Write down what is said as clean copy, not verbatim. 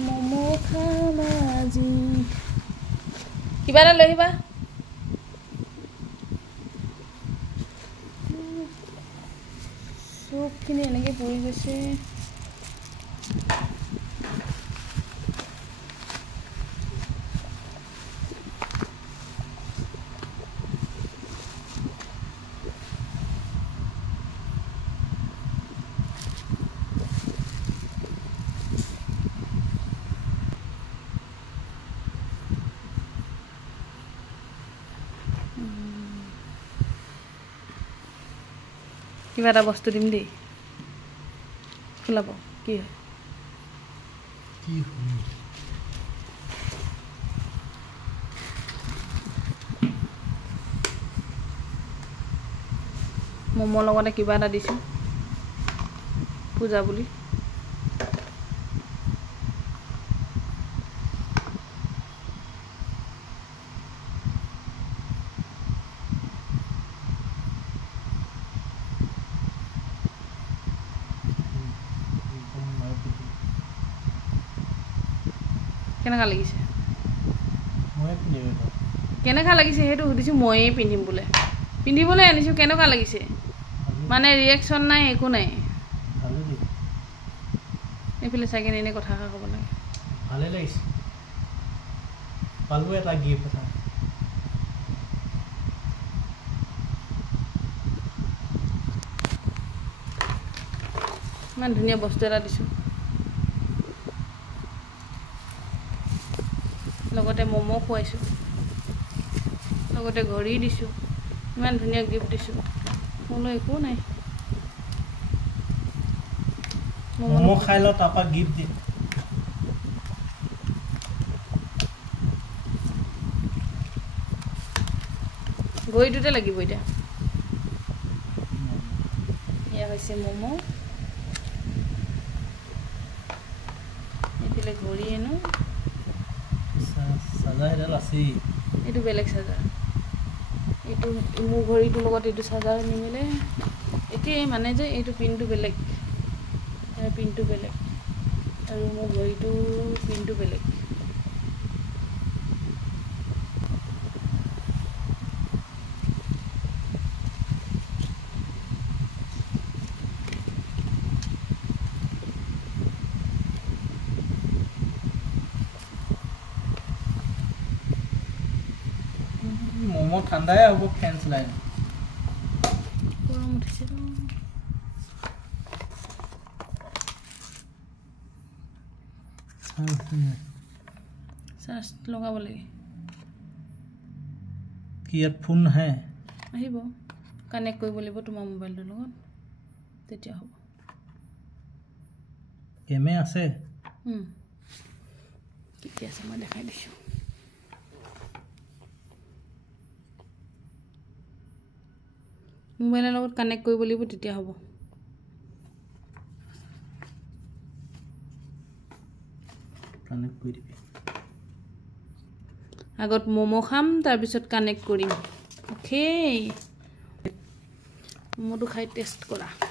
মমো খাম আজি কিবা এটা লৈ আহিবা চবখিনি এনেকৈ পৰি গৈছে কিবা এটা বস্তু দিম দেই খোলাব কি হয় মমৰ লগতে কিবা এটা দিছোঁ পূজা বুলি কেনেকা লাগিছে কেনেকা লাগিছে সেইটো সুধিছোঁ ময়ে পিন্ধিম বোলে পিন্ধিবলৈ আনিছোঁ কেনেকুৱা লাগিছে মানে ৰিয়েকশ্যন নাই একো নাই এইফালে চাই কিনে এনে কথা ক'ব লাগে ভালে লাগিছে পালো এটা গিফ্ট এটা ইমান ধুনীয়া বস্তু এটা দিছোঁ লগতে মমো খুৱাইছোঁ লগতে ঘড়ী দিছোঁ ইমান ধুনীয়া গিফ্ট দিছোঁ মোলৈ একো নাই মমো খাই লওঁ তাৰপৰা গিফ্ট দিম ঘড়ীটোতে লাগিব এতিয়া এয়া হৈছে মমো এইফালে ঘড়ী এনো চাৰ্জাৰ এডাল আছেই এইটো বেলেগ চাৰ্জাৰ এইটো মোৰ ঘড়ীটোৰ লগত এইটো চাৰ্জাৰ নিমিলে এতিয়াই মানে যে এইটো পিনটো বেলেগ পিনটো বেলেগ আৰু মোৰ ঘড়ীটো পিনটো বেলেগ মমো ঠাণ্ডাই হ'ব ফেন চলাই গৰম উঠিছে চাৰ্জ লগাব লাগে কি ইয়াত ফোন নাহে আহিব কানেক্ট কৰিব লাগিব তোমাৰ মোবাইলটোৰ লগত তেতিয়া হ'ব কেমে আছে কি আছে মই দেখাই দিছোঁ মোবাইলৰ লগত কানেক্ট কৰিব লাগিব তেতিয়া হ'ব কানেক্ট কৰি দিবি আগত মমো খাম তাৰপিছত কানেক্ট কৰিম অ'কে মমোটো খাই টেষ্ট কৰা